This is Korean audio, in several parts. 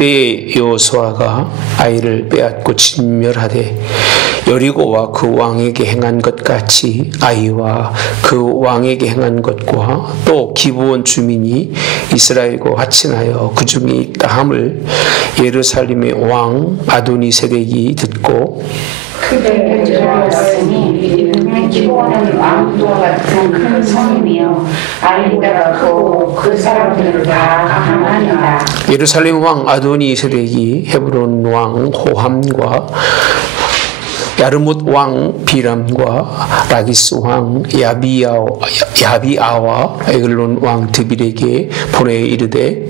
그때에 여호수아가 아이를 빼앗고 진멸하되 여리고와 그 왕에게 행한 것 같이 아이와 그 왕에게 행한 것과 또 기브온 주민이 이스라엘과 같이 나여 그 중에 있다 함을 예루살렘의 왕 아도니세덱이 듣고 그들을 들어왔으니 기브온은 왕도와 같은 큰 성이며 아이가 크고 그 사람들은 다 강하니라. 예루살렘 왕 아도니세덱이 헤브론 왕 호함과 야르뭇 왕 비람과 라기스 왕 야비아와 에글론 왕 드빌에게 보내 이르되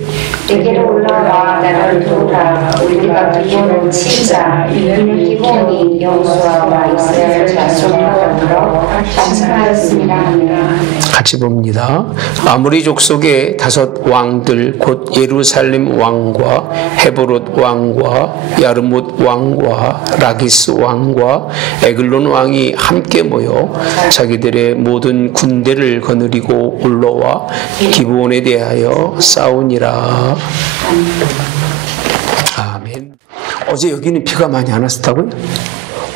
내게로 올라와 나를 도우라. 우리가 기브온을 치자. 이는 기브온이 여호수아와 이스라엘 자손과 더불어 찬송하였습니다 하니라. 같이 봅니다. 아모리 족속의 5 왕들 곧 예루살렘 왕과 헤브롯 왕과 야르뭇 왕과 라기스 왕과 에글론 왕이 함께 모여 자기들의 모든 군대를 거느리고 올라와 기브온에 대하여 싸우니라. 아멘. 어제 여기는 비가 많이 안 왔었다고요?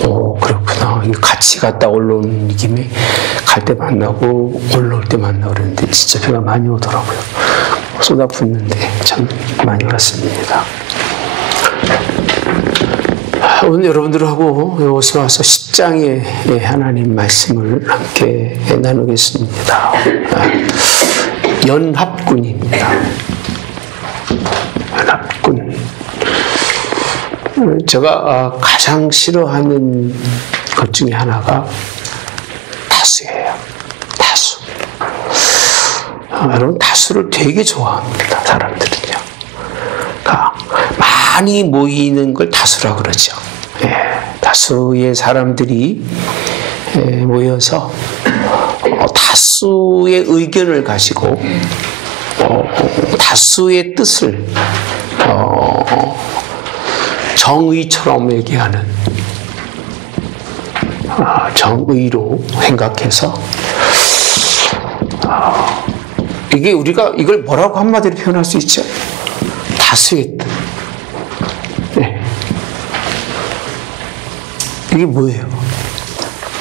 오, 그렇구나. 같이 갔다 올라오는 김에 갈 때 만나고 올라올 때 만나고 그랬는데 진짜 비가 많이 오더라고요. 쏟아붓는데 참 많이 왔습니다. 오늘 여러분들하고 여호수아서 10장의 하나님 말씀을 함께 나누겠습니다. 연합군입니다. 연합군. 제가 가장 싫어하는 것 중에 하나가 다수예요. 다수. 여러분 다수를 되게 좋아합니다. 사람들은요. 그러니까 많이 모이는 걸 다수라 그러죠. 다수의 사람들이 모여서 다수의 의견을 가지고 다수의 뜻을 정의처럼 얘기하는 정의로 생각해서 이게 우리가 이걸 뭐라고 한마디로 표현할 수 있죠? 다수의 뜻. 네. 이게 뭐예요?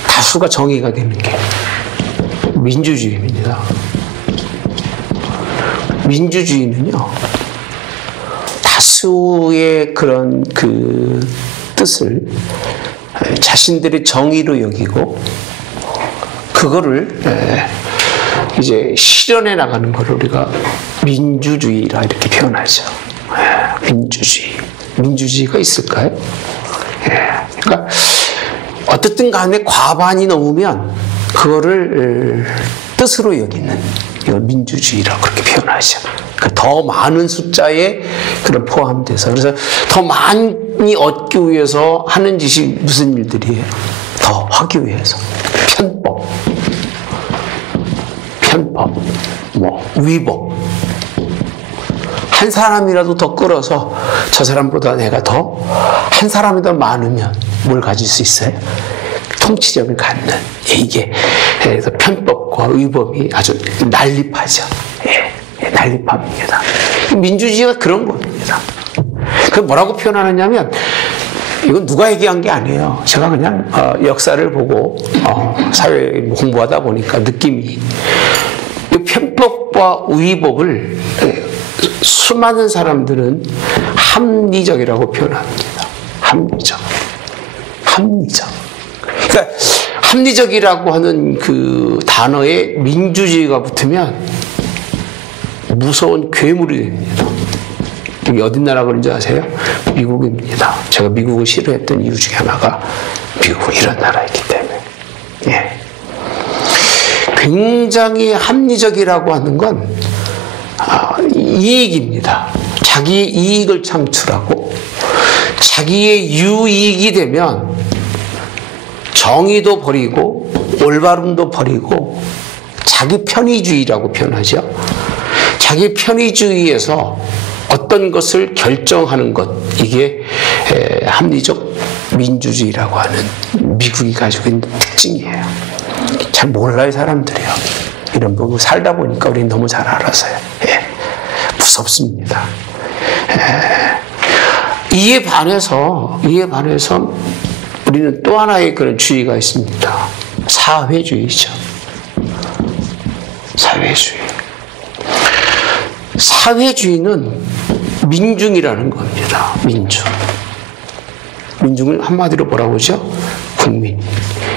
다수가 정의가 되는 게 민주주의입니다. 민주주의는요, 다수의 그런 그 뜻을 자신들의 정의로 여기고 그거를 이제 실현해 나가는 걸 우리가 민주주의라 이렇게 표현하죠. 민주주의. 민주주의가 있을까요? 그러니까 어쨌든 간에 과반이 넘으면 그거를 뜻으로 여기는 이걸 민주주의라고 그렇게 표현하죠. 더 많은 숫자에 그런 포함돼서 그래서 더 많이 얻기 위해서 하는 짓이 무슨 일들이에요? 더 하기 위해서 편법, 위법. 한 사람이라도 더 끌어서 저 사람보다 내가 한 사람이 더 많으면 뭘 가질 수 있어요? 통치력을 갖는. 이게 그래서 편법과 위법이 아주 난립하죠. 난립합니다. 민주주의가 그런 겁니다. 그 뭐라고 표현하느냐면 이건 누가 얘기한 게 아니에요. 제가 그냥 역사를 보고 사회 공부하다 보니까 느낌이 이 편법과 위법을 수많은 사람들은 합리적이라고 표현합니다. 합리적. 그러니까 합리적이라고 하는 그 단어에 민주주의가 붙으면 무서운 괴물이 됩니다. 이게 어디 나라 그런지 아세요? 미국입니다. 제가 미국을 싫어했던 이유 중에 하나가 미국은 이런 나라이기 때문에. 굉장히 합리적이라고 하는 건 이익입니다. 자기 이익을 창출하고 자기의 유익이 되면 정의도 버리고 올바름도 버리고 자기 편의주의라고 표현하죠. 자기 편의주의에서 어떤 것을 결정하는 것, 이게 합리적 민주주의라고 하는 미국이 가지고 있는 특징이에요. 잘 몰라요, 사람들이요. 이런 부분 살다 보니까 우리는 너무 잘 알아서요. 무섭습니다. 이에 반해서 우리는 또 하나의 그런 주의가 있습니다. 사회주의죠. 사회주의. 사회주의는 민중이라는 겁니다. 민중. 민중을 한마디로 뭐라고 하죠? 국민.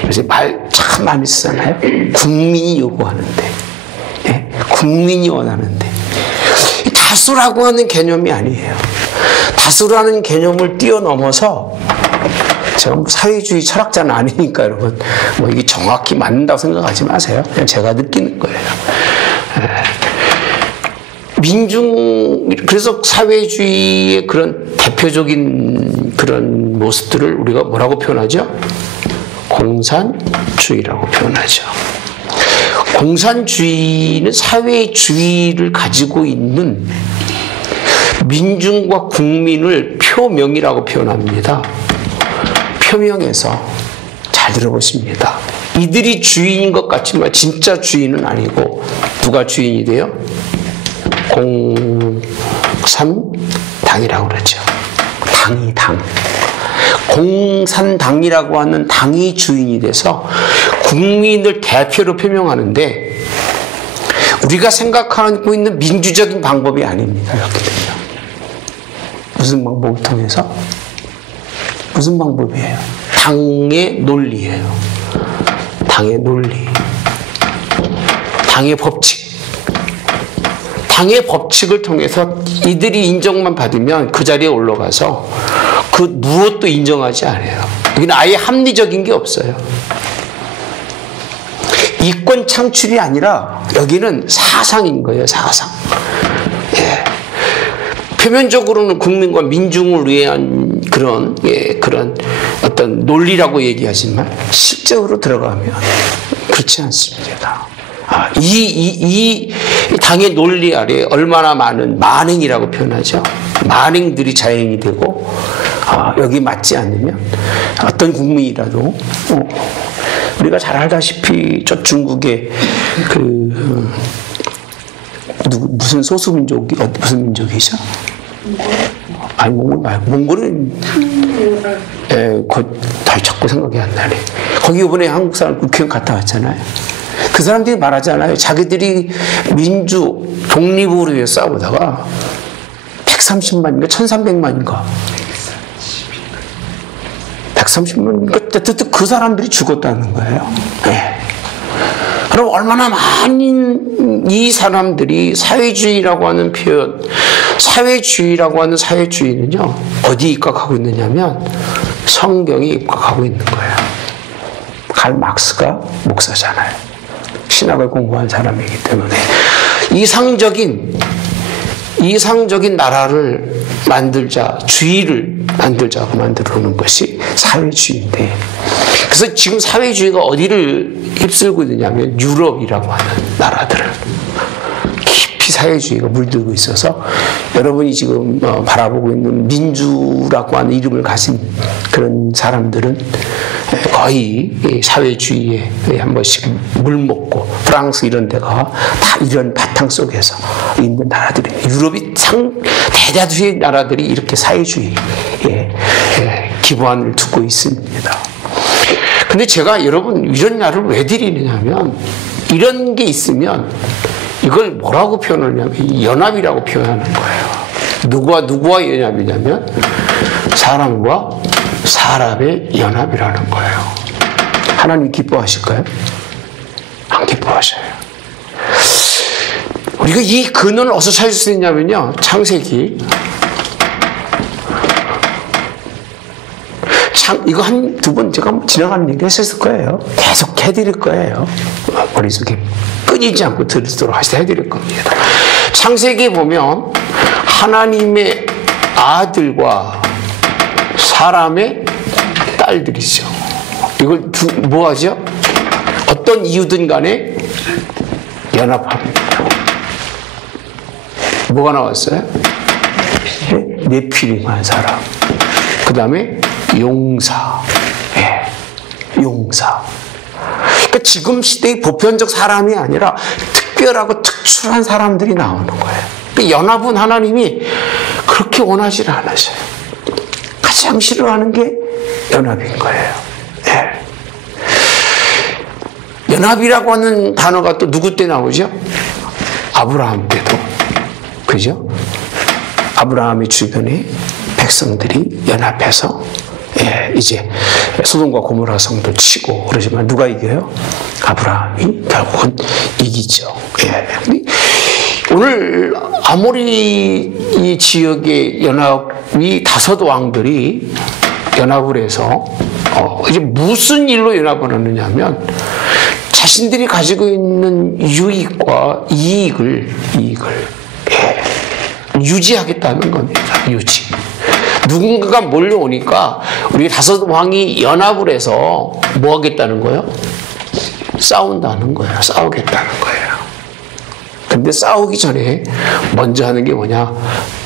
요새 말 참 많이 쓰잖아요. 국민이 요구하는데, 예? 국민이 원하는데. 다수라고 하는 개념이 아니에요. 다수라는 개념을 뛰어넘어서, 제가 사회주의 철학자는 아니니까 여러분, 뭐 이게 정확히 맞는다고 생각하지 마세요. 그냥 제가 느끼는 거예요. 그래서 사회주의의 그런 대표적인 그런 모습들을 우리가 뭐라고 표현하죠? 공산주의라고 표현하죠. 공산주의는 사회주의를 가지고 있는 민중과 국민을 표명이라고 표현합니다. 표명해서 잘 들어보십니다. 이들이 주인인 것 같지만 진짜 주인은 아니고 누가 주인이 돼요? 공산당이라고 그러죠. 당. 공산당이라고 하는 당이 주인이 돼서 국민을 대표로 표명하는데 우리가 생각하고 있는 민주적인 방법이 아닙니다. 이렇게는요. 무슨 방법을 통해서? 무슨 방법이에요? 당의 논리예요. 당의 논리. 당의 법칙. 당의 법칙을 통해서 이들이 인정만 받으면 그 자리에 올라가서 그 무엇도 인정하지 않아요. 여기는 아예 합리적인 게 없어요. 이권 창출이 아니라 여기는 사상인 거예요. 사상. 예. 표면적으로는 국민과 민중을 위한 그런 어떤 논리라고 얘기하지만 실제로 들어가면 그렇지 않습니다. 이 당의 논리 아래 얼마나 많은 만행이라고 표현하죠. 만행들이 자행이 되고 여기 맞지 않으면 어떤 국민이라도 우리가 잘 알다시피 저 중국의 무슨 소수민족이 무슨 민족이죠? 아니 몽골 말고 몽골은 더 자꾸 생각이 안 나네. 거기 이번에 한국 사람 국회의원 갔다 왔잖아요. 그 사람들이 말하잖아요. 자기들이 민주 독립을 위해서 싸우다가 130만인가 1300만인가 130만 그 사람들이 죽었다는 거예요. 네. 그럼 얼마나 많은 이 사람들이 사회주의라고 하는 표현, 사회주의라고 하는 사회주의는요 어디에 입각하고 있느냐면 성경에 입각하고 있는 거예요. 칼 막스가 목사잖아요. 신학을 공부한 사람이기 때문에 이상적인 나라를 만들자, 주의를 만들자고 만들어 놓은 것이 사회주의인데, 그래서 지금 사회주의가 어디를 휩쓸고 있느냐면 유럽이라고 하는 나라들을 깊이 사회주의가 물들고 있어서 여러분이 지금 바라보고 있는 민주라고 하는 이름을 가진 그런 사람들은 거의 사회주의에 한 번씩 물먹고 프랑스 이런 데가 다 이런 바탕 속에서 있는 나라들입니다. 유럽이 대다수의 나라들이 이렇게 사회주의에 기반을 두고 있습니다. 근데 제가 여러분 이런 날을 왜 드리느냐면 이런 게 있으면 이걸 뭐라고 표현하냐면 연합이라고 표현하는 거예요. 누구와 연합이냐면 사람과 사람의 연합이라는 거예요. 하나님 기뻐하실까요? 안 기뻐하셔요. 우리가 이 근원을 어디서 찾을 수 있냐면요. 창세기. 이거 한 두 번 제가 지나가는 얘기 했을 거예요. 계속 해드릴 거예요. 머릿속에 끊이지 않고 들도록 해드릴 겁니다. 창세기에 보면 하나님의 아들과 사람의 딸들이죠. 이걸 뭐 하죠? 어떤 이유든 간에 연합합니다. 뭐가 나왔어요? 네피림한 사람. 그 다음에 용사. 용사. 그러니까 지금 시대의 보편적 사람이 아니라 특별하고 특출한 사람들이 나오는 거예요. 그러니까 연합은 하나님이 그렇게 원하지 않으셔요. 가장 싫어하는 게 연합인 거예요. 예. 연합이라고 하는 단어가 또 누구 때 나오죠? 아브라함 때도. 그죠? 아브라함의 주변에 백성들이 연합해서 이제 소돔과 고모라 성도 치고 그러지만 누가 이겨요? 아브라함이 결국은 이기죠. 오늘 아모리 이 지역의 연합이 5 왕들이 연합을 해서 이제 무슨 일로 연합을 하느냐면 자신들이 가지고 있는 유익과 이익을 유지하겠다는 겁니다. 유지. 누군가가 몰려오니까 우리 5 왕이 연합을 해서 뭐 하겠다는 거예요? 싸운다는 거예요. 싸우겠다는 거예요. 근데 싸우기 전에 먼저 하는 게 뭐냐?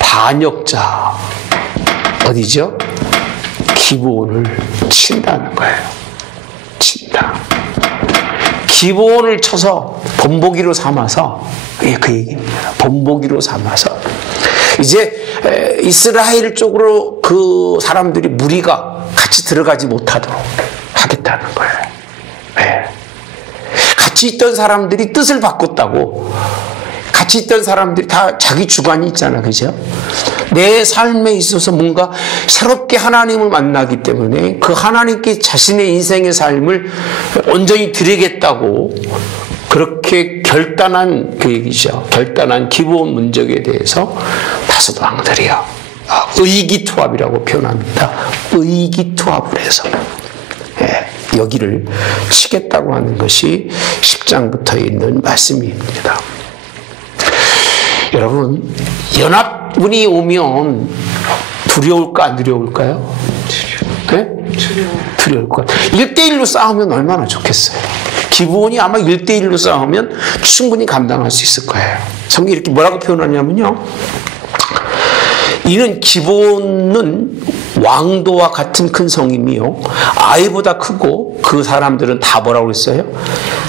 반역자. 어디죠? 기브온을 친다는 거예요. 친다. 기브온을 쳐서 본보기로 삼아서, 그 얘기입니다. 본보기로 삼아서. 이제 이스라엘 쪽으로 그 사람들이 무리가 같이 들어가지 못하도록 하겠다는 거예요. 같이 있던 사람들이 뜻을 바꿨다고. 같이 있던 사람들이 다 자기 주관이 있잖아. 그죠? 내 삶에 있어서 뭔가 새롭게 하나님을 만나기 때문에 그 하나님께 자신의 인생의 삶을 온전히 드리겠다고 그렇게 결단한 그 얘기죠. 결단한 기브온 문적에 대해서 5 왕들이요. 의기투합이라고 표현합니다. 의기투합을 해서 여기를 치겠다고 하는 것이 10장부터 있는 말씀입니다. 여러분, 연합군이 오면 두려울까 안 두려울까요? 네? 두려울 것 같아요. 1대1로 싸우면 얼마나 좋겠어요. 기브온이 아마 1대1로 싸우면 충분히 감당할 수 있을 거예요. 성경이 이렇게 뭐라고 표현하냐면요. 이는 기브온은 왕도와 같은 큰 성임이요. 아이보다 크고 그 사람들은 다 뭐라고 그랬어요?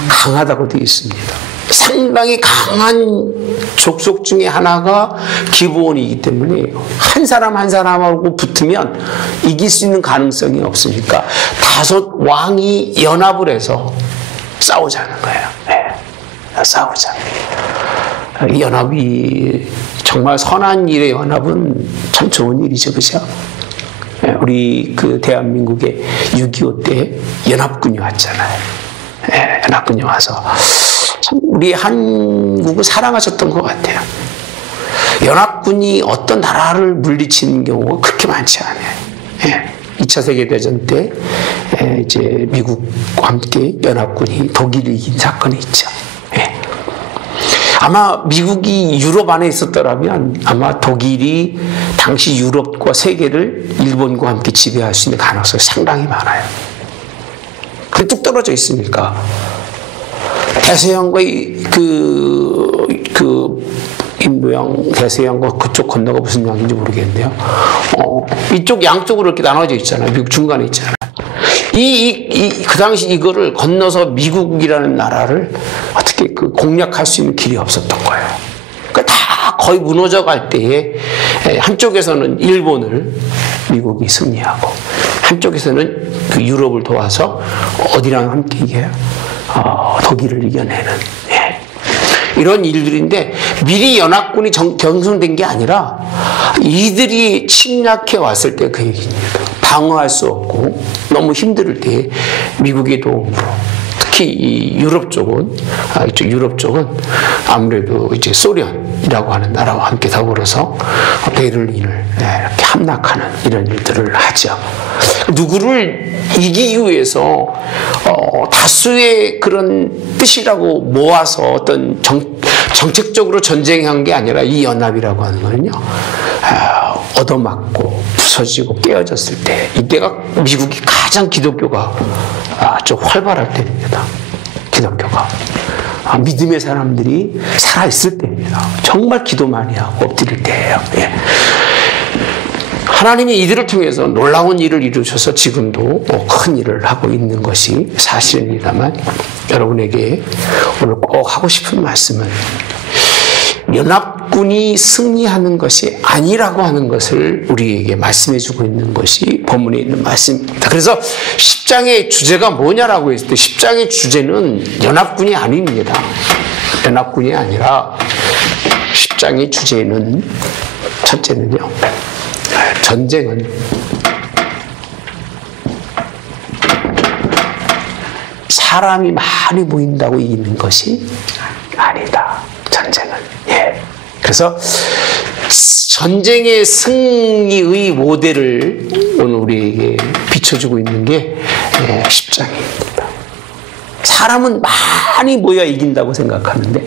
강하다고 되어 있습니다. 상당히 강한 족속 중에 하나가 기브온이기 때문에 한 사람 한 사람하고 붙으면 이길 수 있는 가능성이 없으니까 5 왕이 연합을 해서 싸우자는 거예요. 싸우자. 이 연합이 정말 선한 일의 연합은 참 좋은 일이죠. 그죠? 우리 그 대한민국에 6.25 때 연합군이 왔잖아요. 연합군이 와서 참 우리 한국을 사랑하셨던 것 같아요. 연합군이 어떤 나라를 물리치는 경우가 그렇게 많지 않아요. 2차 세계대전 때 이제 미국과 함께 연합군이 독일을 이긴 사건이 있죠. 아마 미국이 유럽 안에 있었더라면 아마 독일이 당시 유럽과 세계를 일본과 함께 지배할 수 있는 가능성이 상당히 많아요. 그게 뚝 떨어져 있으니까 대서양과 인도양, 대서양과 그쪽 건너가 무슨 양인지 모르겠는데요. 이쪽 양쪽으로 이렇게 나눠져 있잖아요. 미국 중간에 있잖아요. 그 당시 이거를 건너서 미국이라는 나라를 어떻게 공략할 수 있는 길이 없었던 거예요. 그러니까 다 거의 무너져 갈 때에 한쪽에서는 일본을 미국이 승리하고 한쪽에서는 그 유럽을 도와서 어디랑 함께 이겨요? 독일을 이겨내는 이런 일들인데 미리 연합군이 경선된 게 아니라 이들이 침략해 왔을 때 그 얘기입니다. 방어할 수 없고 너무 힘들 때 미국의 도움으로 특히 이 유럽 쪽은 유럽 쪽은 아무래도 이제 소련이라고 하는 나라와 함께 더불어서 베를린을 이렇게 함락하는 이런 일들을 하죠. 누구를 이기기 위해서 다수의 그런 뜻이라고 모아서 어떤 정책적으로 전쟁한 게 아니라 이 연합이라고 하는 거는요. 얻어맞고 부서지고 깨어졌을 때 이때가 미국이 가장 기독교가 아주 활발할 때입니다. 기독교가 믿음의 사람들이 살아있을 때입니다. 정말 기도 많이 하고 엎드릴 때예요. 하나님이 이들을 통해서 놀라운 일을 이루셔서 지금도 큰 일을 하고 있는 것이 사실입니다만 여러분에게 오늘 꼭 하고 싶은 말씀은 연합군이 승리하는 것이 아니라고 하는 것을 우리에게 말씀해 주고 있는 것이 본문에 있는 말씀입니다. 그래서 10장의 주제가 뭐냐라고 했을 때 10장의 주제는 연합군이 아닙니다. 연합군이 아니라 10장의 주제는 첫째는요, 전쟁은 사람이 많이 모인다고 이기는 것이 아니다. 전쟁은. 예. 그래서 전쟁의 승리의 모델을 오늘 우리에게 비춰주고 있는 게 10장입니다. 사람은 많이 모여 이긴다고 생각하는데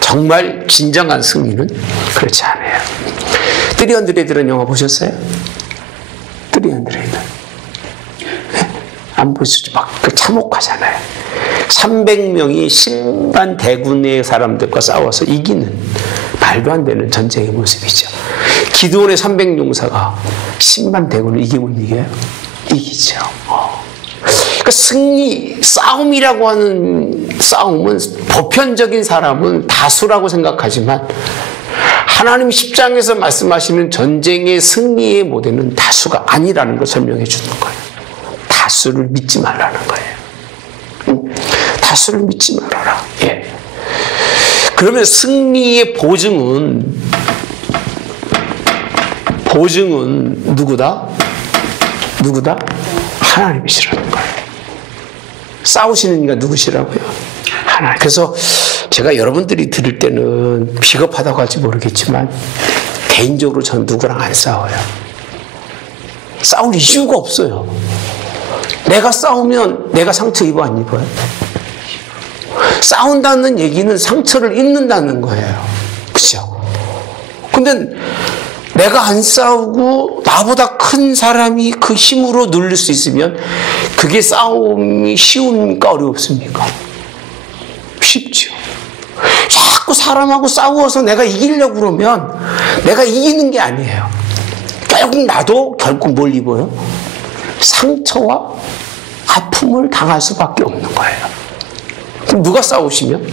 정말 진정한 승리는 그렇지 않아요. 트리언드레드라는 영화 보셨어요? 트리언드레드. 안 보시죠? 막 참혹하잖아요. 300명이 신반 대군의 사람들과 싸워서 이기는 말도 안 되는 전쟁의 모습이죠. 기드온의 300용사가 신반 대군을 이기고 이겨요? 이기죠. 그러니까 싸움이라고 하는 싸움은 보편적인 사람은 다수라고 생각하지만 하나님 10장에서 말씀하시는 전쟁의 승리의 모델은 다수가 아니라는 걸 설명해 주는 거예요. 다수를 믿지 말라는 거예요. 다수를 믿지 말아라. 예. 그러면 승리의 보증은 누구다? 하나님이시라는 거예요. 싸우시는 이가 누구시라고요? 하나님. 그래서 제가 여러분들이 들을 때는 비겁하다고 할지 모르겠지만 개인적으로 저는 누구랑 안 싸워요. 싸울 이유가 없어요. 내가 싸우면 내가 상처 입어 안 입어요? 싸운다는 얘기는 상처를 입는다는 거예요. 그죠? 근데 내가 안 싸우고 나보다 큰 사람이 그 힘으로 누릴 수 있으면 그게 싸움이 쉬웁니까? 어렵습니까? 쉽죠. 자꾸 사람하고 싸워서 내가 이기려고 그러면 내가 이기는 게 아니에요. 결국 뭘 입어요? 상처와 아픔을 당할 수밖에 없는 거예요. 그럼 누가 싸우시면?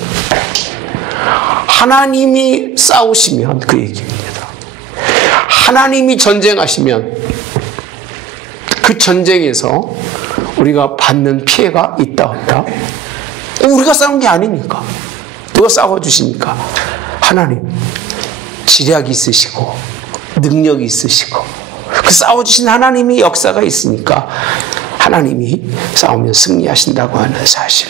하나님이 싸우시면 그 얘기입니다. 하나님이 전쟁하시면 그 전쟁에서 우리가 받는 피해가 있다 없다? 우리가 싸운 게 아니니까. 누가 싸워주시니까? 하나님. 지략이 있으시고 능력이 있으시고 그 싸워주신 하나님이 역사가 있으니까 하나님이 싸우면 승리하신다고 하는 사실.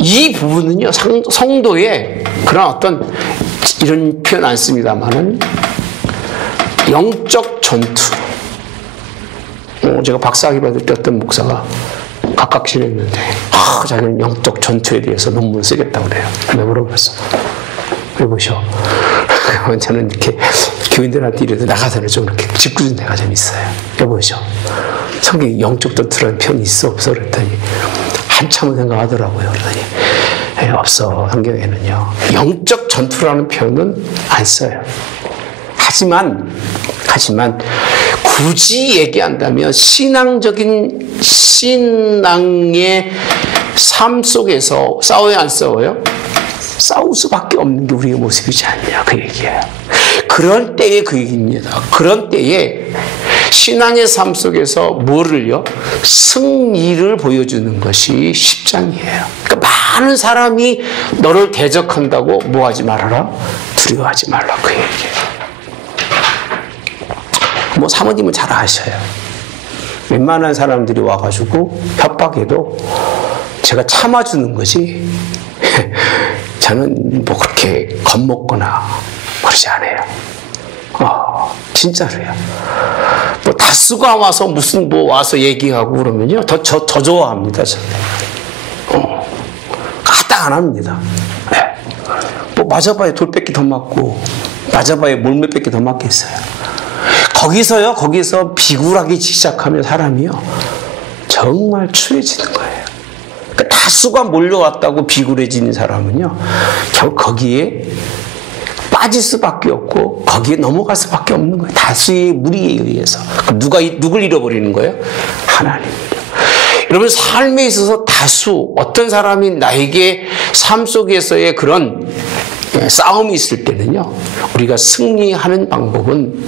이 부분은요, 성도의 그런 어떤, 이런 표현 안 씁니다만은, 영적 전투. 제가 박사학위 받을 때 어떤 목사가 각각실했는데, 자기는 영적 전투에 대해서 논문 쓰겠다고 그래요. 내가 물어봤어. 왜 보셔? 저는 이렇게 교인들한테 이래도 나가서는 좀 이렇게 짓궂은 데가 좀 있어요. 여보시오. 성경에 영적 전투라는 표현이 있어 없어? 그랬더니 한참을 생각하더라고요. 그러더니 없어. 성경에는요. 영적 전투라는 표현은 안 써요. 하지만 굳이 얘기한다면 신앙의 삶 속에서 싸워야 안 싸워요? 싸울 수밖에 없는 게 우리의 모습이지 않냐 그 얘기예요. 그런 때에 그 얘기입니다. 그런 때에 신앙의 삶 속에서 뭐를요? 승리를 보여주는 것이 10장이에요. 그러니까 많은 사람이 너를 대적한다고 뭐하지 말아라? 두려워하지 말라 그 얘기예요. 뭐 사모님은 잘 아셔요. 웬만한 사람들이 와가지고 협박해도 제가 참아주는 거지 저는 뭐 그렇게 겁먹거나 그러지 않아요. 진짜로요. 뭐 다수가 와서 무슨 뭐 와서 얘기하고 그러면요 더 좋아합니다. 저는. 까딱 안 합니다. 네. 뭐 맞아봐야 돌뺏기 더 맞고 맞아봐야 몰매 뺏기 더 맞겠어요. 거기서 비굴하게 시작하면 사람이요 정말 추해지는 거예요. 그러니까 다수가 몰려왔다고 비굴해지는 사람은요 결국 거기에 빠질 수밖에 없고 거기에 넘어갈 수밖에 없는 거예요. 다수의 무리에 의해서. 누굴 잃어버리는 거예요? 하나님이요. 여러분 삶에 있어서 다수 어떤 사람이 나에게 삶 속에서의 그런 싸움이 있을 때는요, 우리가 승리하는 방법은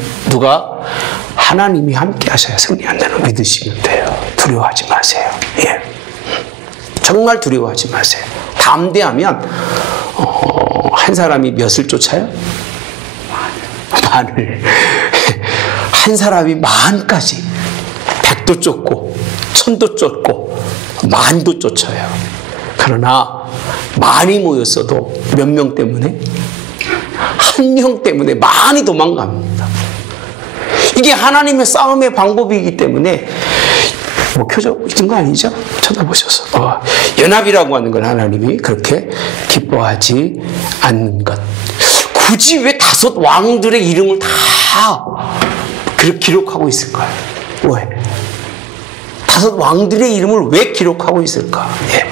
하나님이 함께 하셔야 승리한다는 믿으시면 돼요. 두려워하지 마세요. 예. 정말 두려워하지 마세요. 담대하면, 한 사람이 몇을 쫓아요? 만을. 한 사람이 만까지, 100도 쫓고, 1000도 쫓고, 만도 쫓아요. 그러나, 많이 모였어도 몇 명 때문에? 한 명 때문에 많이 도망갑니다. 이게 하나님의 싸움의 방법이기 때문에, 켜져 거 아니죠? 쳐다보셔서. 연합이라고 하는 건 하나님이 그렇게 기뻐하지 않는 것. 굳이 왜 5 왕들의 이름을 다 그렇게 기록하고 있을까요? 왜? 5 왕들의 이름을 왜 기록하고 있을까? 예.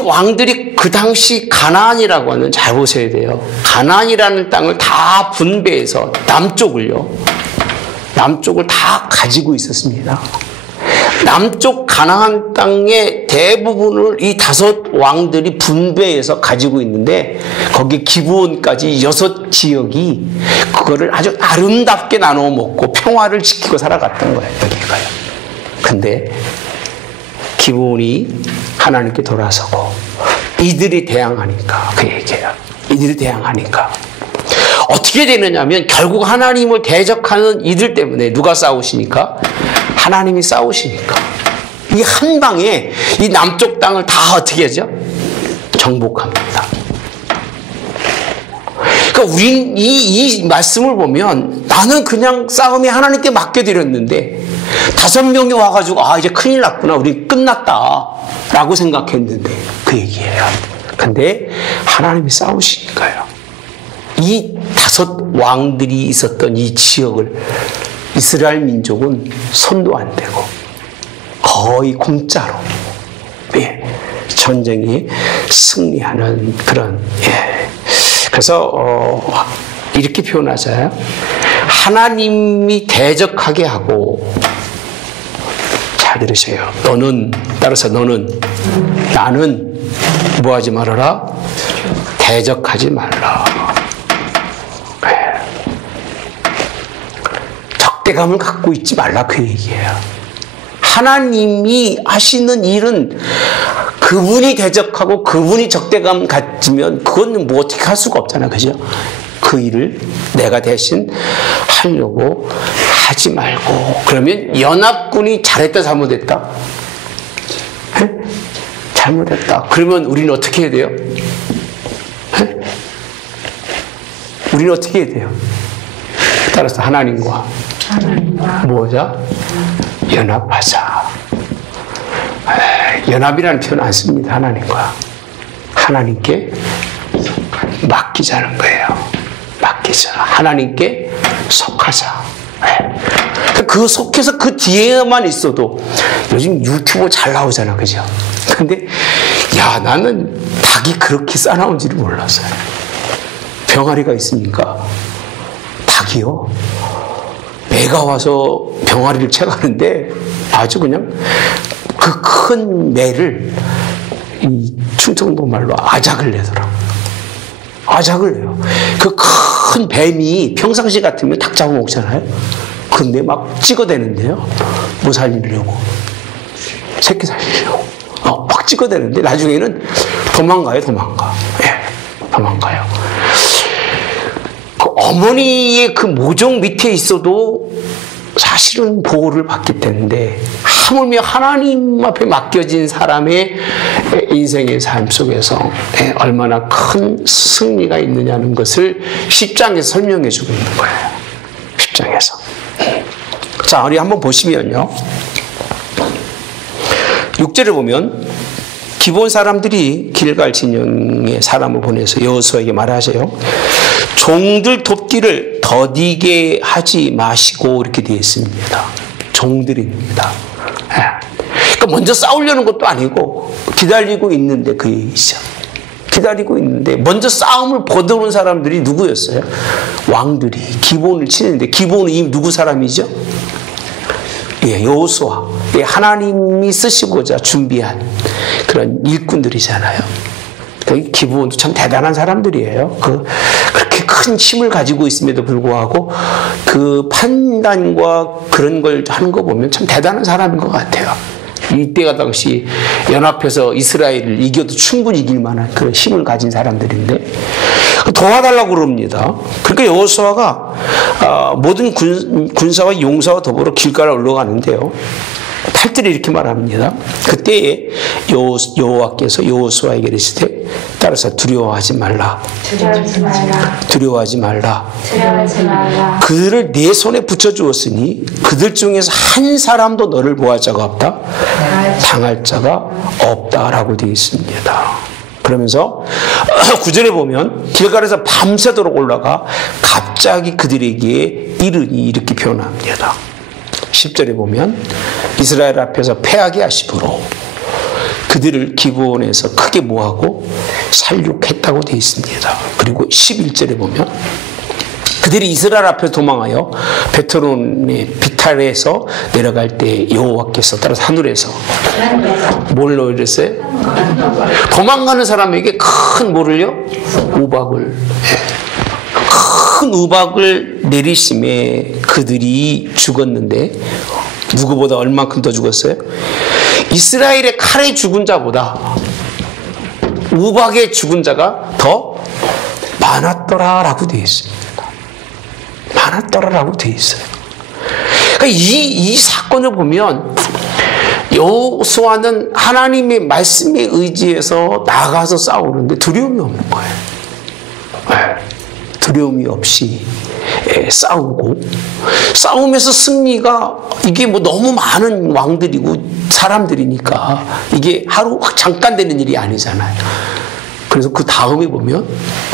5 왕들이 그 당시 가나안이라고 하는, 잘 보셔야 돼요. 가나안이라는 땅을 다 분배해서 남쪽을 다 가지고 있었습니다. 남쪽 가나안 땅의 대부분을 이 5 왕들이 분배해서 가지고 있는데, 거기 기브온까지 6 지역이 그거를 아주 아름답게 나눠 먹고 평화를 지키고 살아갔던 거예요, 여기가요. 근데 기브온이 하나님께 돌아서고 이들이 대항하니까, 그 얘기예요. 이들이 대항하니까 어떻게 되느냐면, 결국 하나님을 대적하는 이들 때문에 누가 싸우시니까? 하나님이 싸우시니까. 이 한 방에 이 남쪽 땅을 다 어떻게 하죠? 정복합니다. 그러니까 우린 이 말씀을 보면, 나는 그냥 싸움에 하나님께 맡겨드렸는데 5명이 와가지고 이제 큰일 났구나, 우리 끝났다 라고 생각했는데, 그 얘기예요. 근데 하나님이 싸우시니까요. 이 5 왕들이 있었던 이 지역을 이스라엘 민족은 손도 안 대고 거의 공짜로, 예, 전쟁이 승리하는 그런, 예. 그래서 이렇게 표현하잖아요. 하나님이 대적하게 하고, 잘 들으세요. 나는 뭐하지 말아라? 대적하지 말라. 적대감을 갖고 있지 말라, 그 얘기예요. 하나님이 하시는 일은 그분이 대적하고 그분이 적대감 갖으면 그건 뭐 어떻게 할 수가 없잖아, 그죠? 그 일을 내가 대신 하려고 하지 말고. 그러면 연합군이 잘했다 잘못했다? 에? 잘못했다. 그러면 우리는 어떻게 해야 돼요? 에? 우리는 어떻게 해야 돼요? 따라서 하나님과 뭐자? 연합하자. 연합이라는 표현 안 씁니다. 하나님과. 하나님께 맡기자는 거예요. 맡기자. 하나님께 속하자. 그 속해서 그 뒤에만 있어도, 요즘 유튜브 잘 나오잖아, 그죠? 근데 나는 닭이 그렇게 싸나운지를 몰랐어요. 병아리가 있으니까 닭이요, 매가 와서 병아리를 채가는데 아주 그냥 그 큰 매를, 이 충청도 말로 아작을 내더라고. 아작을 내요. 그 큰 뱀이 평상시 같으면 닭 잡아먹잖아요. 근데 막 찍어대는데요. 뭐 살리려고? 새끼 살리려고. 막 찍어대는데 나중에는 도망가요. 예, 도망가요. 그 어머니의 그 모종 밑에 있어도 사실은 보호를 받기 때문에, 하물며 하나님 앞에 맡겨진 사람의 인생의 삶 속에서 얼마나 큰 승리가 있느냐는 것을 10장에서 설명해 주고 있는 거예요. 10장에서. 자, 우리 한번 보시면요. 6절을 보면, 기본 사람들이 길갈 진영에 사람을 보내서 여호수아에게 말하세요. 종들 돕기를 더디게 하지 마시고, 이렇게 되어 있습니다. 종들입니다. 그러니까 먼저 싸우려는 것도 아니고 기다리고 있는데, 그 얘기죠. 기다리고 있는데 먼저 싸움을 거두는 사람들이 누구였어요? 왕들이 기본을 치는데, 기본은 이미 누구 사람이죠? 예, 여호수아. 예, 하나님이 쓰시고자 준비한 그런 일꾼들이잖아요. 기브온도 참 대단한 사람들이에요. 그렇게 큰 힘을 가지고 있음에도 불구하고 그 판단과 그런 걸 하는 거 보면 참 대단한 사람인 것 같아요. 이때가 당시 연합해서 이스라엘을 이겨도 충분히 이길 만한 그런 힘을 가진 사람들인데 도와달라고 그럽니다. 그러니까 여호수아가 모든 군사와 용사와 더불어 길가를 올라가는데요. 8절에 이렇게 말합니다. 그때에 여호와께서 여호수아에게 이르시되 따라서 두려워하지 말라. 두려워하지 말라. 그들을 내 손에 붙여주었으니 그들 중에서 한 사람도 너를 보호할 자가 없다. 당할 자가 없다라고 되어 있습니다. 그러면서 9절에 보면 길갈에서 밤새도록 올라가 갑자기 그들에게 이르니 이렇게 표현합니다. 10절에 보면 이스라엘 앞에서 패하게 하심으로 그들을 기브온에서 크게 모하고 살육했다고 되어 있습니다. 그리고 11절에 보면 그들이 이스라엘 앞에서 도망하여 베트론의 비탈에서 내려갈 때 여호와께서 따라서 하늘에서 뭘 내렸어요? 도망가는 사람에게 큰 뭐를요? 우박을 큰 우박을 내리심에 그들이 죽었는데 누구보다 얼만큼 더 죽었어요? 이스라엘의 칼에 죽은 자보다 우박에 죽은 자가 더 많았더라라고 되어 있습니다. 많았더라라고 되어 있어요. 그러니까 이 사건을 보면 여호수아는 하나님의 말씀에 의지해서 나가서 싸우는데 두려움이 없는 거예요. 두려움이 없이 싸우고 싸움에서 승리가 이게 뭐 너무 많은 왕들이고 사람들이니까 이게 하루 잠깐 되는 일이 아니잖아요. 그래서 그 다음에 보면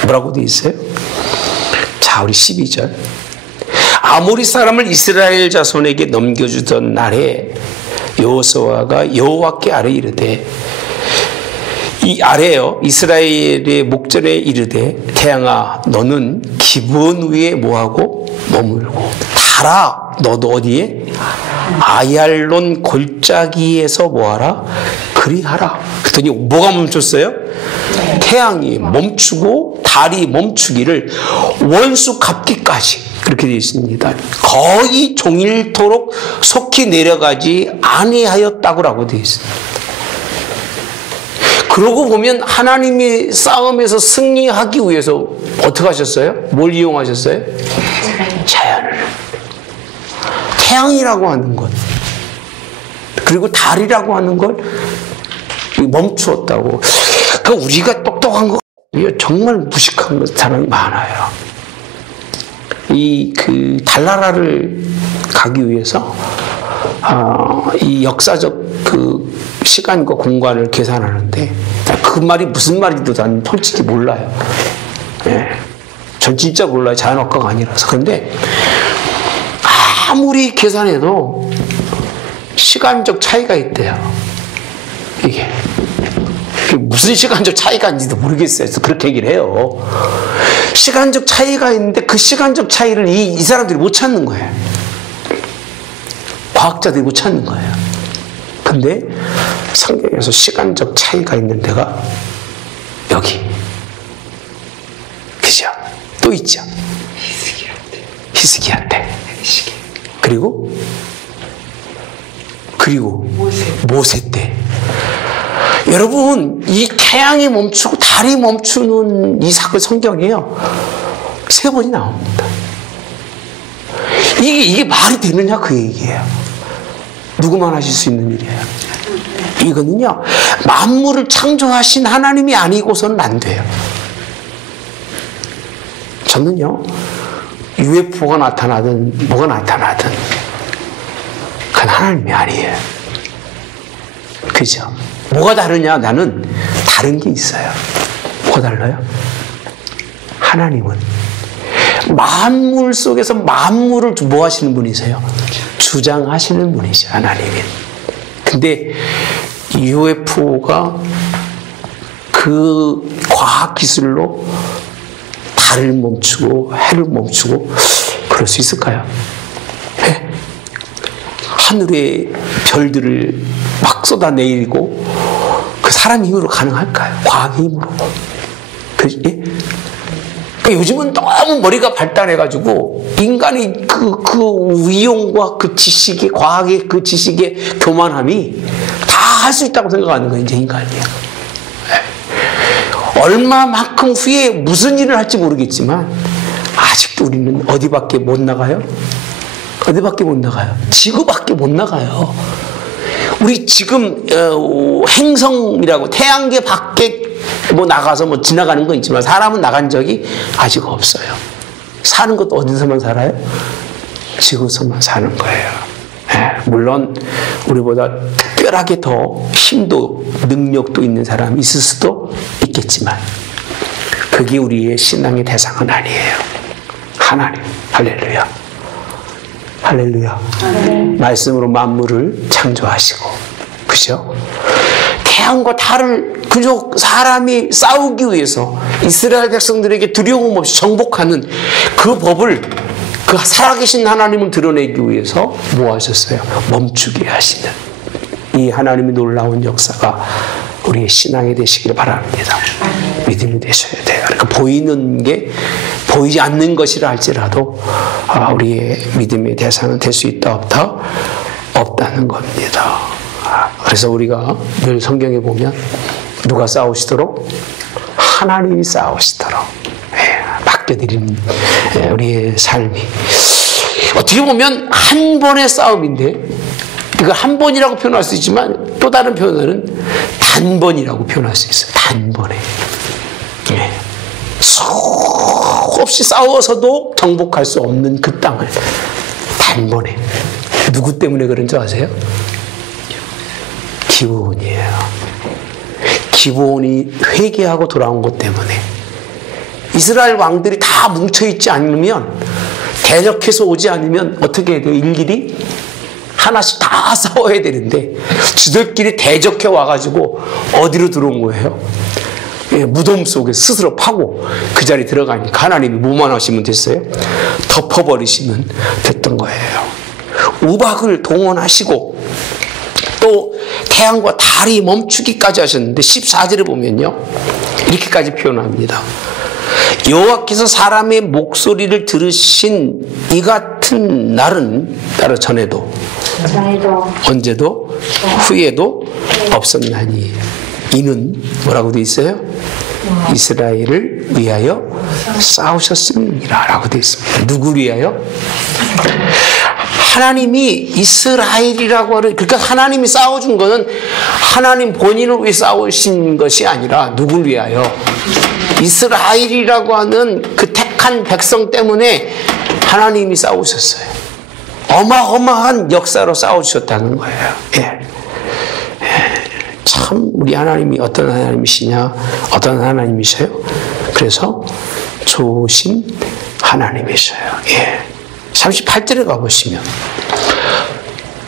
뭐라고 되어 있어요? 자, 우리 12절. 아모리 사람을 이스라엘 자손에게 넘겨주던 날에 여호수아가 여호와께 아뢰 이르되 이 아래요 이스라엘의 목전에 이르되 태양아 너는 기브온 위에 뭐하고 머물고 달아 너도 어디에 아얄론 골짜기에서 뭐하라 그리하라. 그랬더니 뭐가 멈췄어요? 태양이 멈추고 달이 멈추기를 원수 갚기까지 그렇게 되어 있습니다. 거의 종일토록 속히 내려가지 아니하였다고 되어 있습니다. 그러고 보면 하나님이 싸움에서 승리하기 위해서 어떻게 하셨어요? 뭘 이용하셨어요? 자연을. 태양이라고 하는 것. 그리고 달이라고 하는 걸 멈추었다고. 그러니까 우리가 똑똑한 거 정말 무식한 사람이 많아요. 그 달나라를 가기 위해서 이 역사적 그 시간과 공간을 계산하는데 그 말이 무슨 말인지도 난 솔직히 몰라요. 예. 전 진짜 몰라요. 자연학과가 아니라서. 그런데 아무리 계산해도 시간적 차이가 있대요. 이게 무슨 시간적 차이가 있는지도 모르겠어요. 그래서 그렇게 얘기를 해요. 시간적 차이가 있는데 그 시간적 차이를 이 사람들이 못 찾는 거예요. 과학자들이 못 찾는 거예요. 근데 성경에서 시간적 차이가 있는 데가 여기. 그죠? 또 있죠? 히스기야 때. 그리고 모세 때. 여러분, 이 태양이 멈추고 달이 멈추는 이 사건 성경이에요. 3번이 나옵니다. 이게 말이 되느냐 그 얘기예요. 누구만 하실 수 있는 일이에요. 이거는요, 만물을 창조하신 하나님이 아니고서는 안 돼요. 저는요, UFO가 나타나든 뭐가 나타나든 그건 하나님이 아니에요. 그죠? 뭐가 다르냐? 나는 다른 게 있어요. 뭐가 달라요? 하나님은 만물 속에서 만물을 뭐 하시는 분이세요? 주장하시는 분이죠, 하나님이. 근데 UFO가 그 과학 기술로 달을 멈추고 해를 멈추고 그럴 수 있을까요? 네? 하늘의 별들을 막 쏟아내리고 그 사람 힘으로 가능할까요? 과학의 힘으로. 예? 요즘은 너무 머리가 발달해가지고 인간의 그 위용과 그 지식의, 과학의 그 지식의 교만함이 다 할 수 있다고 생각하는 거예요, 이제 인간이요. 얼마만큼 후에 무슨 일을 할지 모르겠지만 아직도 우리는 어디밖에 못 나가요? 어디밖에 못 나가요? 지구밖에 못 나가요. 우리 지금 행성이라고 태양계 밖에 뭐 나가서 뭐 지나가는 건 있지만 사람은 나간 적이 아직 없어요. 사는 것도 어디서만 살아요? 지구에서만 사는 거예요. 물론 우리보다 특별하게 더 힘도 능력도 있는 사람이 있을 수도 있겠지만 그게 우리의 신앙의 대상은 아니에요. 하나님. 할렐루야. 할렐루야. 말씀으로 만물을 창조하시고, 그죠? 태양과 달을 그저 사람이 싸우기 위해서 이스라엘 백성들에게 두려움 없이 정복하는 그 법을 그 살아계신 하나님을 드러내기 위해서 뭐 하셨어요? 멈추게 하시는 이 하나님의 놀라운 역사가 우리의 신앙이 되시기를 바랍니다. 믿음이 되셔야 돼요. 그러니까 보이는 게 보이지 않는 것이라 할지라도 우리의 믿음의 대상은 될 수 있다 없다? 없다는 겁니다. 그래서 우리가 늘 성경에 보면 누가 싸우시도록? 하나님이 싸우시도록 맡겨드리는 우리의 삶이 어떻게 보면 한 번의 싸움인데 이거 한 번이라고 표현할 수 있지만 또 다른 표현은 단번이라고 표현할 수 있어요. 단번에. 수없이 싸워서도 정복할 수 없는 그 땅을 단번에. 누구 때문에 그런 줄 아세요? 기브온이에요. 기브온이 회개하고 돌아온 것 때문에 이스라엘 왕들이 다 뭉쳐있지 않으면 대적해서 오지 않으면 어떻게 해야 돼요? 일일이 하나씩 다 싸워야 되는데 지들끼리 대적해 와가지고 어디로 들어온 거예요? 무덤 속에 스스로 파고 그 자리에 들어가니까 하나님이 뭐만 하시면 됐어요? 덮어버리시면 됐던 거예요. 우박을 동원하시고 또 태양과 달이 멈추기까지 하셨는데 14절에 보면요 이렇게까지 표현합니다. 여호와께서 사람의 목소리를 들으신 이 같은 날은 따로 전에도 언제도 후에도 없었나니 이는 뭐라고 되어 있어요? 이스라엘을 위하여 싸우셨습니다 라고 되어 있습니다. 누구를 위하여? 하나님이 이스라엘이라고 하는, 그러니까 하나님이 싸워준 거는 하나님 본인을 위해 싸우신 것이 아니라 누구를 위하여? 이스라엘이라고 하는 그 택한 백성 때문에 하나님이 싸우셨어요. 어마어마한 역사로 싸워주셨다는 거예요. 참 우리 하나님이 어떤 하나님이시냐, 어떤 하나님이셔요? 그래서 좋으신 하나님이셔요. 38절에 가보시면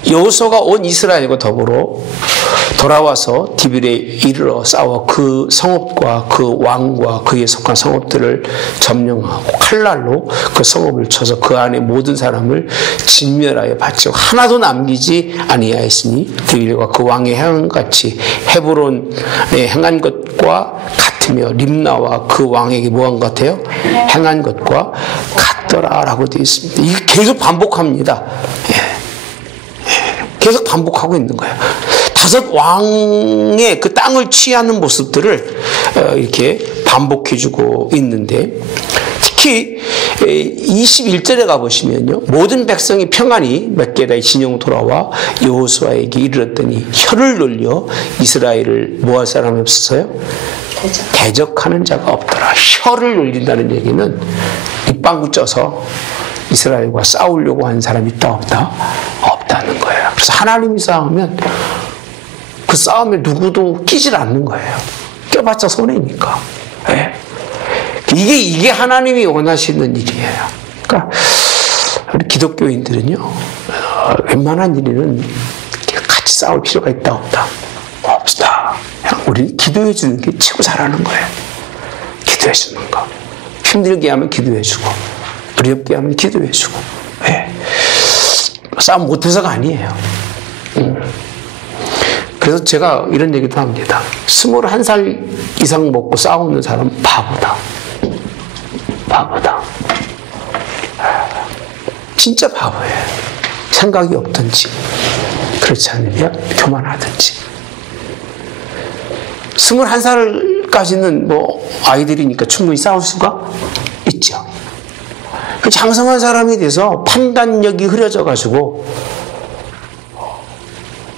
여호수아가 온 이스라엘과 더불어 돌아와서 디빌에 이르러 싸워 그 성읍과 그 왕과 그에 속한 성읍들을 점령하고 칼날로 그 성읍을 쳐서 그 안에 모든 사람을 진멸하여 바치고 하나도 남기지 아니하였으니 디빌과 그 왕의 행한 같이 헤브론에 행한 것과 같으며 림나와 그 왕에게 뭐한 것 같아요? 행한 것과 같더라라고 되어 있습니다. 이게 계속 반복합니다. 계속 반복하고 있는 거예요. 5 왕의 그 땅을 취하는 모습들을 이렇게 반복해주고 있는데 특히 21절에 가보시면요. 모든 백성이 평안히 맥게다의 진영 돌아와 여호수아에게 이르렀더니 혀를 놀려 이스라엘을 뭐할 사람이 없었어요? 대적하는 자가 없더라. 혀를 놀린다는 얘기는 입방구 쪄서 이스라엘과 싸우려고 하는 사람이 있다 없다? 없다는 거예요. 그래서 하나님이 싸우면 그 싸움에 누구도 끼질 않는 거예요. 껴봤자 손해니까. 이게 하나님이 원하시는 일이에요. 그러니까 우리 기독교인들은요, 웬만한 일에는 같이 싸울 필요가 있다 없다? 없다. 우리 기도해 주는 게 최고 잘하는 거예요. 기도해 주는 거. 힘들게 하면 기도해 주고, 어렵게 하면 기도해 주고. 싸움 못해서가 아니에요. 그래서 제가 이런 얘기도 합니다. 21살 이상 먹고 싸우는 사람은 바보다. 바보다. 진짜 바보예요. 생각이 없든지, 그렇지 않으면 교만하든지. 21살까지는 뭐 아이들이니까 충분히 싸울 수가 있죠. 장성한 사람이 돼서 판단력이 흐려져가지고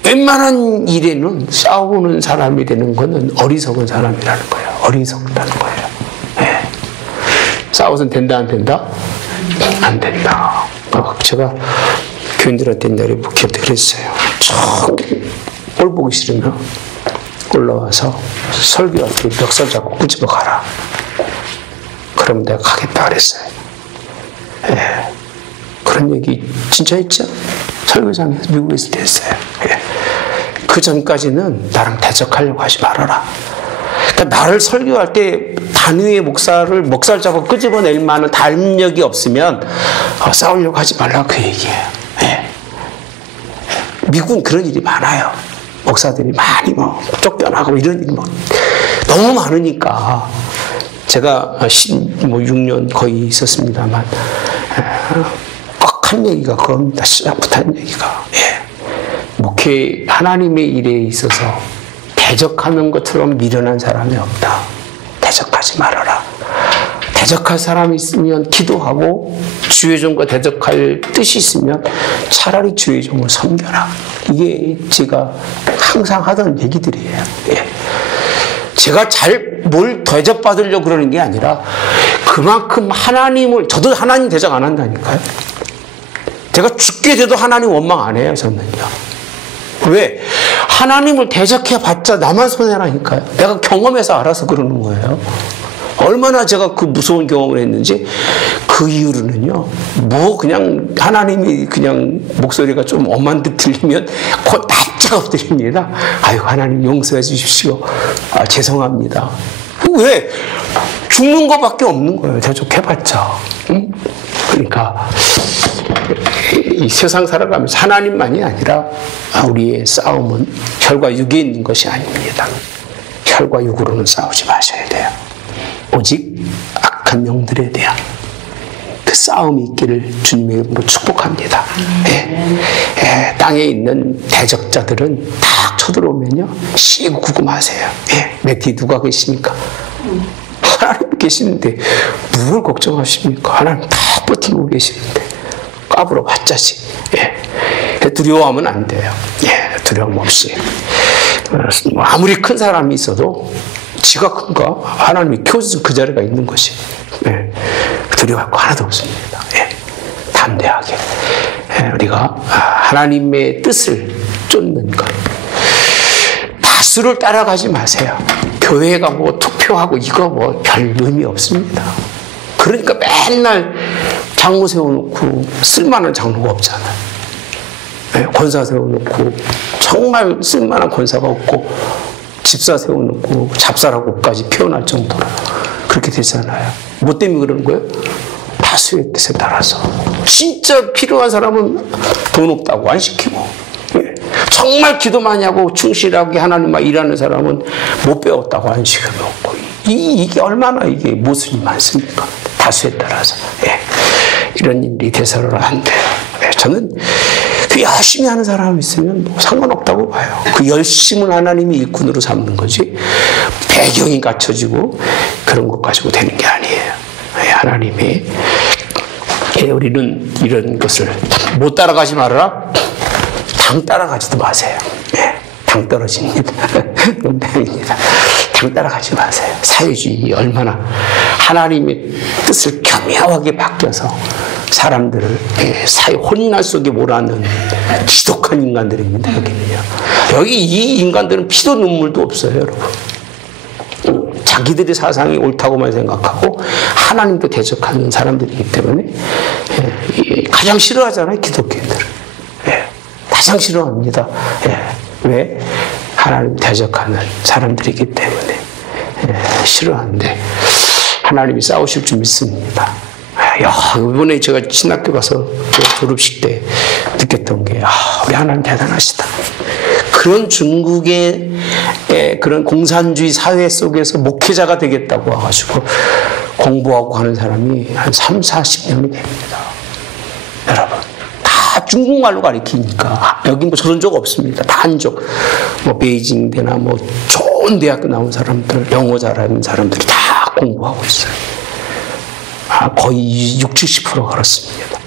웬만한 일에는 싸우는 사람이 되는 것은 어리석은 사람이라는 거예요. 어리석다는 거예요. 네. 싸워서는 된다, 안 된다? 안 된다. 제가 교인들한테 옛날에 목회할 때 그랬어요. 꼴 보기 싫으면 올라와서 설교할 때 멱살 잡고 끄집어 가라. 그러면 내가 가겠다 그랬어요. 예. 그런 얘기 진짜 했죠? 설교장에서 미국에 있을 때 했어요. 예. 그 전까지는 나랑 대적하려고 하지 말아라. 그러니까 나를 설교할 때 단위의 목사를 멱살 잡고 끄집어낼 만한 담력이 없으면 싸우려고 하지 말라 그 얘기예요. 예. 미국은 그런 일이 많아요. 목사들이 많이 뭐 쫓겨나고 이런 일이 뭐 너무 많으니까 제가 16년 거의 있었습니다만 꼭 한 얘기가 그겁니다. 시작부터 한 얘기가. 예. 목회 하나님의 일에 있어서 대적하는 것처럼 미련한 사람이 없다. 대적하지 말아라. 대적할 사람이 있으면 기도하고 주의 종과 대적할 뜻이 있으면 차라리 주의 종을 섬겨라. 이게 제가 항상 하던 얘기들이에요. 예. 제가 뭘 대접받으려고 그러는 게 아니라 그만큼 하나님을, 저도 하나님 대적 안 한다니까요. 제가 죽게 돼도 하나님 원망 안 해요, 저는요. 왜? 하나님을 대적해봤자 나만 손해라니까요. 내가 경험해서 알아서 그러는 거예요. 얼마나 제가 그 무서운 경험을 했는지 그 이후로는요, 뭐 그냥 하나님이 그냥 목소리가 좀 엄한 듯 들리면 곧 납작 엎드립니다. 아유, 하나님 용서해 주십시오. 아, 죄송합니다. 왜? 죽는 것밖에 없는 거예요. 대적해봤자. 응? 그러니까 이 세상 살아가면서 하나님만이 아니라 우리의 싸움은 혈과 육에 있는 것이 아닙니다. 혈과 육으로는 싸우지 마셔야 돼요. 오직 악한 영들에 대한 그 싸움이 있기를 주님의 이름으로 축복합니다. 예. 예. 땅에 있는 대적자들은 딱 쳐들어오면요, 쉬고 구금하세요. 예. 내 뒤에 누가 계십니까? 하나님 계시는데 누굴 걱정하십니까? 하나님 다 버티고 계시는데 까불어 봤자지. 예. 두려워하면 안 돼요. 예. 두려움 없이. 아무리 큰 사람이 있어도 지가 큰가? 하나님이 켜준 그 자리가 있는 것이. 예. 두려워할 거 하나도 없습니다. 예. 담대하게. 예. 우리가 하나님의 뜻을 쫓는 것. 다수를 따라가지 마세요. 교회가 뭐 투표하고 이거 뭐 별 의미 없습니다. 그러니까 맨날 장로 세워놓고 쓸만한 장로가 없잖아요. 예. 권사 세워놓고 정말 쓸만한 권사가 없고 집사 세워놓고 잡사라고까지 표현할 정도로 그렇게 되잖아요. 뭐 때문에 그러는 거예요? 다수의 뜻에 따라서. 진짜 필요한 사람은 돈 없다고 안 시키고, 예. 정말 기도 많이 하고 충실하게 하나님과 일하는 사람은 못 배웠다고 안 시켜놓고, 이게 얼마나 이게 모순이 많습니까? 다수에 따라서. 예. 이런 일이 돼서는 안 돼요. 예. 저는 그 열심히 하는 사람이 있으면 뭐 상관없다고 봐요. 그 열심을 하나님이 일꾼으로 삼는 거지, 배경이 갖춰지고 그런 것 가지고 되는 게 아니에요. 하나님이, 우리는 이런 것을 못 따라가지 말아라. 당 따라가지도 마세요. 당 떨어집니다. 농담입니다. 당 따라가지 마세요. 사회주의 얼마나 하나님의 뜻을 교묘하게 바뀌어서 사람들을 사회 혼란 속에 몰아넣는 지독한 인간들입니다. 여기는요. 여기 이 인간들은 피도 눈물도 없어요, 여러분. 자기들의 사상이 옳다고만 생각하고 하나님도 대적하는 사람들이기 때문에 가장 싫어하잖아요, 기독교인들은. 가장 싫어합니다. 왜? 하나님 대적하는 사람들이기 때문에 싫어하는데 하나님이 싸우실 줄 믿습니다. 이번에 제가 신학교 가서 졸업식 때 느꼈던 게, 우리 하나님 대단하시다. 그런 중국의 그런 공산주의 사회 속에서 목회자가 되겠다고 와가지고 공부하고 하는 사람이 한 3, 40명이 됩니다. 여러분. 다 중국말로 가르치니까 여기 뭐 조선족 없습니다. 다 한족. 뭐 베이징대나 뭐 좋은 대학교 나온 사람들, 영어 잘하는 사람들이 다 공부하고 있어요. 거의 60, 70%가 그렇습니다.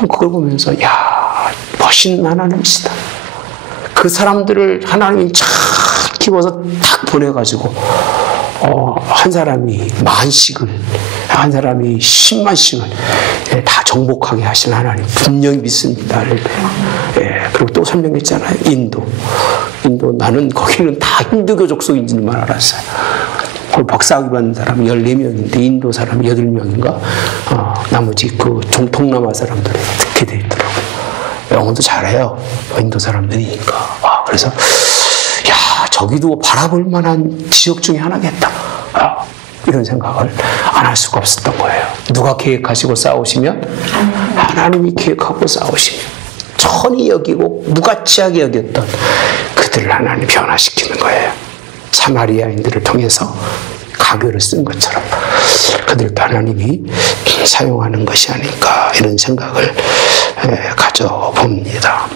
그걸 보면서 야, 멋있는 하나님이시다. 그 사람들을 하나님이 쫙 키워서 딱 보내가지고 한 사람이 10,000씩을, 한 사람이 100,000씩을 다 정복하게 하신 하나님 분명히 믿습니다. 그리고 또 설명했잖아요. 인도 나는 거기는 다 힌두교 족속인 줄만 알았어요. 거기 박사학위 받는 사람 14명인데 인도 사람 8명인가? 나머지 그 동남아 사람들이 듣게 돼 있더라고요. 영어도 잘해요. 인도 사람들이니까. 그래서 야, 저기도 바라볼 만한 지역 중에 하나겠다. 이런 생각을 안 할 수가 없었던 거예요. 누가 계획하시고 싸우시면? 하나님이 계획하고 싸우시면 천히 여기고 무가치하게 여겼던 그들을 하나님이 변화시키는 거예요. 사마리아인들을 통해서 가교를 쓴 것처럼 그들도 하나님이 사용하는 것이 아닐까 이런 생각을 가져봅니다.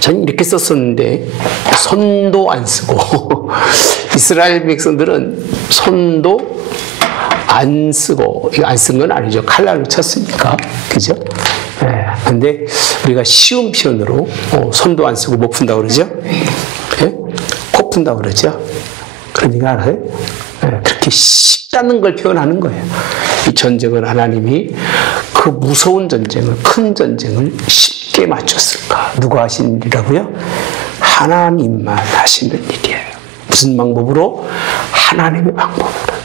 저는 이렇게 썼었는데 손도 안 쓰고 이스라엘 백성들은 손도 안 쓰고, 이거 안 쓴 건 아니죠. 칼날로 쳤으니까. 그죠? 근데 우리가 쉬운 표현으로 손도 안 쓰고 못 푼다고 그러죠? 코 푼다고 그러죠? 그러니까 알아요? 그렇게 쉽다는 걸 표현하는 거예요. 이 전쟁을 하나님이 그 무서운 전쟁을, 큰 전쟁을 쉽게 맞췄을까? 누가 하신 일이라고요? 하나님만 하시는 일이에요. 무슨 방법으로? 하나님의 방법으로.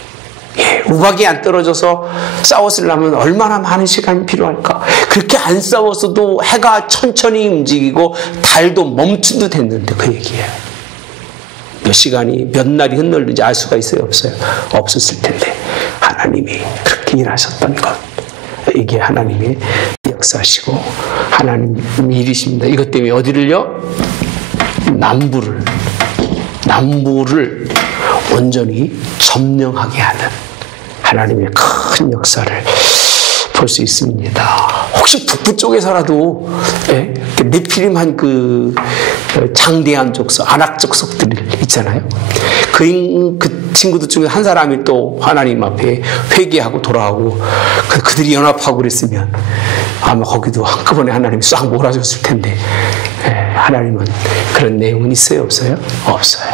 우박이 안 떨어져서 싸웠으려면 얼마나 많은 시간이 필요할까? 그렇게 안 싸웠어도 해가 천천히 움직이고 달도 멈춘 듯 했는데 그 얘기예요. 몇 시간이, 몇 날이 흔들리는지 알 수가 있어요? 없어요? 없었을 텐데 하나님이 그렇게 일하셨던 것. 이게 하나님의 역사시고 하나님 일이십니다. 이것 때문에 어디를요? 남부를 온전히 점령하게 하는 하나님의 큰 역사를 볼 수 있습니다. 혹시 북부 쪽에서라도 네피림한 그 장대한 족속, 아낙 족속들이 있잖아요. 그 친구들 중에 한 사람이 또 하나님 앞에 회개하고 돌아오고 그들이 연합하고 그랬으면 아마 거기도 한꺼번에 하나님이 싹 몰아줬을 텐데 하나님은 그런 내용은 있어요? 없어요? 없어요.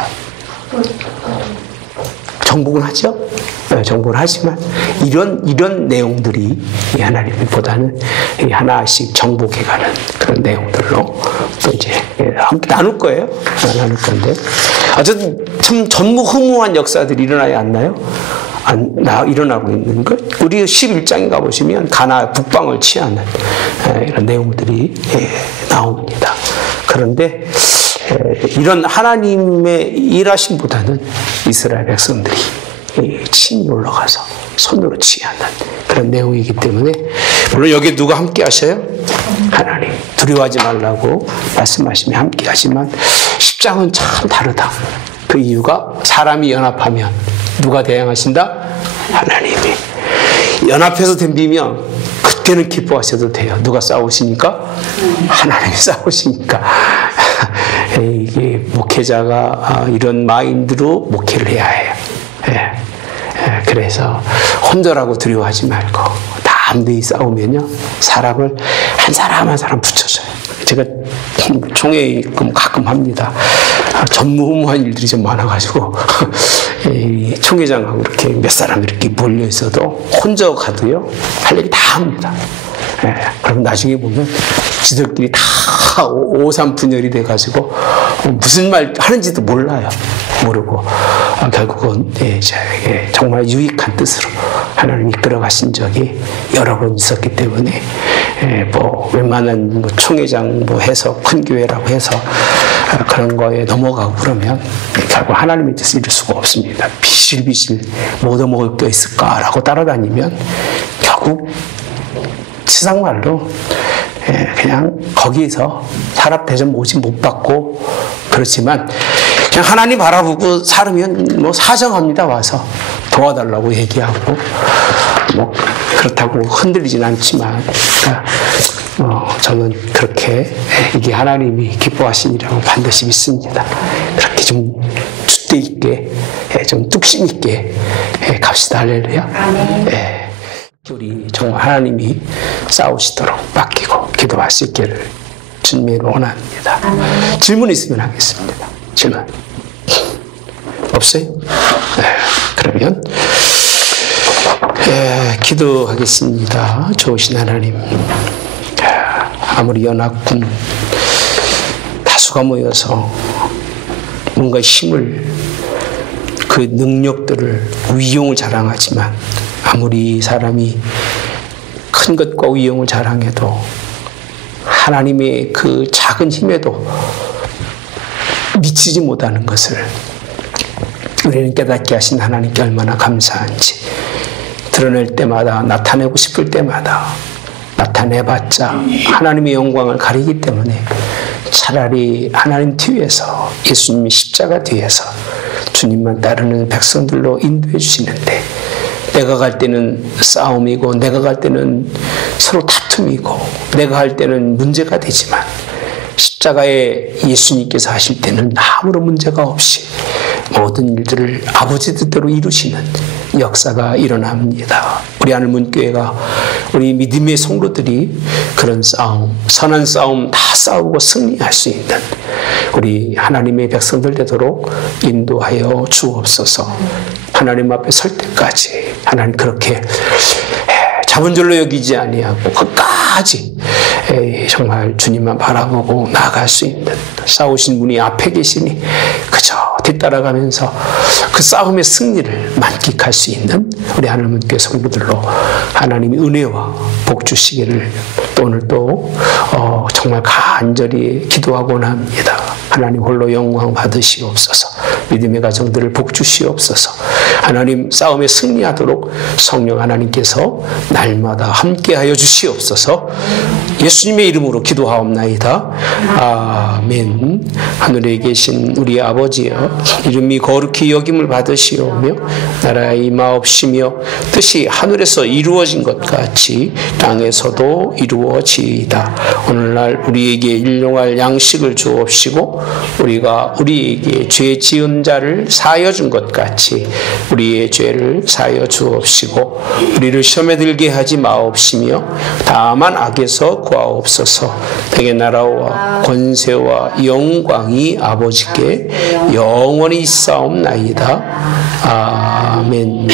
정복은 하죠? 정복을 하지만 이런 내용들이 하나님보다는 하나씩 정복해가는 그런 내용들로 또 이제 함께 나눌 거예요. 나눌 건데 어쨌든 참 전무후무한 역사들이 일어나지 않나요? 일어나고 있는 것. 우리 11장에 가보시면 가나 북방을 취하는 이런 내용들이 나옵니다. 그런데 이런 하나님의 일하심보다는 이스라엘 백성들이 친히 올라가서 손으로 취하는 그런 내용이기 때문에 물론 여기에 누가 함께 하셔요? 하나님. 두려워하지 말라고 말씀하시면 함께 하지만 10장은 참 다르다. 그 이유가 사람이 연합하면 누가 대항하신다? 하나님이. 연합해서 덤비면 그때는 기뻐하셔도 돼요. 누가 싸우시니까? 하나님이 싸우시니까. 이게 목회자가 이런 마인드로 목회를 해야 해요. 그래서 혼자라고 두려워하지 말고 담대히 싸우면요 사람을 한 사람 한 사람 붙여줘요. 제가 총회 가끔 합니다. 전무후무한 일들이 좀 많아가지고 총회장하고 이렇게 몇 사람 이렇게 몰려 있어도 혼자 가도요 할 얘기 다 합니다. 그럼 나중에 보면 지들끼리 다 오삼분열이 돼가지고 무슨 말 하는지도 몰라요. 모르고 결국은 정말 유익한 뜻으로 하나님 이끌어 가신 적이 여러 번 있었기 때문에 웬만한 총회장 해서 큰 교회라고 해서 그런 거에 넘어가고 그러면 결국 하나님의 뜻을 이룰 수가 없습니다. 비실비실 못 얻어먹을 게 있을까라고 따라다니면 결국 세상 말로 그냥 거기에서 사람 대접 모집 못 받고 그렇지만 그냥 하나님 바라보고 살으면 뭐 사정합니다. 와서 도와달라고 얘기하고 뭐 그렇다고 흔들리진 않지만 저는 그렇게 이게 하나님이 기뻐하신 일이라고 반드시 믿습니다. 그렇게 좀 줏대 있게 좀 뚝심 있게 갑시다. 할렐루야. 우리 정말 하나님이 싸우시도록 맡기고 기도할 수 있기를 주님의 원합니다. 질문 있으면 하겠습니다. 질문 없어요? 그러면 기도하겠습니다. 좋으신 하나님, 아무리 연합군 다수가 모여서 뭔가 힘을 그 능력들을 위용을 자랑하지만 아무리 사람이 큰 것과 위용을 자랑해도 하나님의 그 작은 힘에도 미치지 못하는 것을 우리는 깨닫게 하신 하나님께 얼마나 감사한지, 드러낼 때마다 나타내고 싶을 때마다 나타내봤자 하나님의 영광을 가리기 때문에 차라리 하나님 뒤에서 예수님의 십자가 뒤에서 주님만 따르는 백성들로 인도해 주시는데, 내가 갈 때는 싸움이고 내가 갈 때는 서로 다툼이고 내가 할 때는 문제가 되지만 십자가에 예수님께서 하실 때는 아무런 문제가 없이 모든 일들을 아버지 뜻대로 이루시는 역사가 일어납니다. 우리 하늘문교회가 우리 믿음의 성도들이 그런 싸움, 선한 싸움 다 싸우고 승리할 수 있는 우리 하나님의 백성들 되도록 인도하여 주옵소서. 하나님 앞에 설 때까지 하나님 그렇게 잡은 줄로 여기지 아니하고 끝까지 정말 주님만 바라보고 나아갈 수 있는, 싸우신 분이 앞에 계시니 그저 뒤따라가면서 그 싸움의 승리를 만끽할 수 있는 우리 하늘문교회 성도들로 하나님의 은혜와 복 주시기를 오늘 또 정말 간절히 기도하곤 합니다. 하나님 홀로 영광 받으시옵소서. 믿음의 가정들을 복 주시옵소서. 하나님 싸움에 승리하도록 성령 하나님께서 날마다 함께하여 주시옵소서. 예수님의 이름으로 기도하옵나이다. 아멘. 하늘에 계신 우리 아버지여, 이름이 거룩히 여김을 받으시오며 나라의 임하옵시며 뜻이 하늘에서 이루어진 것 같이 땅에서도 이루어지이다. 오늘날 우리에게 일용할 양식을 주옵시고 우리가 우리에게 죄 지은 자를 사하여 준 것 같이 우리의 죄를 사하여 주옵시고 우리를 시험에 들게 하지 마옵시며 다만 악에서 구하옵소서. 내게 나라와 권세와 영광이 아버지께 영원히 있사옵나이다. 아멘.